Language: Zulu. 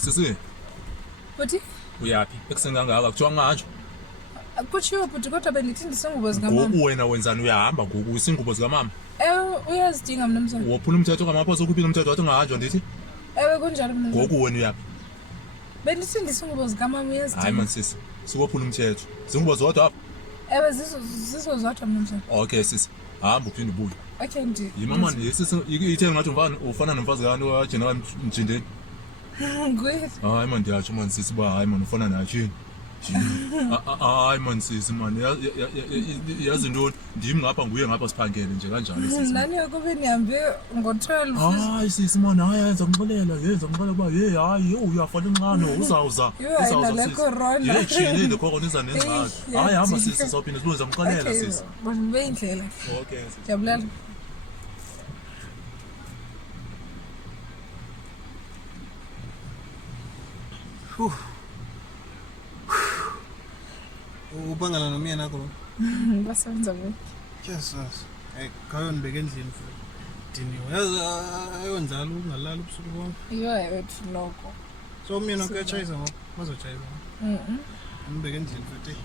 Sisi, Futhi uyaphi? Ekuseni kangaka kuthiwa ngatho. kutshiwo futhi kodwa bendithi ndisengubo zikamama. Ngoku wena wenzani uyahamba ngoku isingubo zikamama? Ewe uyazidinga mnumzana. Wophula umthetho ngamaphoso ukuphila umthetho wathi ngahanjwa ndithi? Ewe kunjalo mnumzana. Ngoku wena uyaphi? Bendithi ndisengubo zikamama uyazidinga. Hayi man sisi, sikophula umthetho. Zingubo zodwa apha? Ewe zizo zodwa mnumzana. Okay sisi, hamba uphinde ubuye. Okay Yimama sisi ithe ngathi ufana nomfazi kanti waJeneral Mjindeni. Nguye. Hayi man ndiyatsho man sisi ba hayi man ufana nathi. Hayi man sisi man yazi ntoni ndim ngapha nguye ngapha siphangele nje kanjalo sisi. Nani yakube nihambe ngo-12. Hayi sisi man hayi yenza ngixolela uba hayi uyafana incane uzawuza le corona. ye chini le corona iza nenzalo hayi hamba sisi sawuphinda sibuze ngixolela sisi. Bonbe indlela. Okay sisi. Jabulela. Ubangala nomyena nakho. Basenza bonke. Jesus. Kayo nibeke endlini futhi. Diniwe. Yazi ayondlala ungalala ubusuku bonke. Yethu noko. So umyena kuyachayisa ngoba bazochayisa. Nibeke endlini futhi.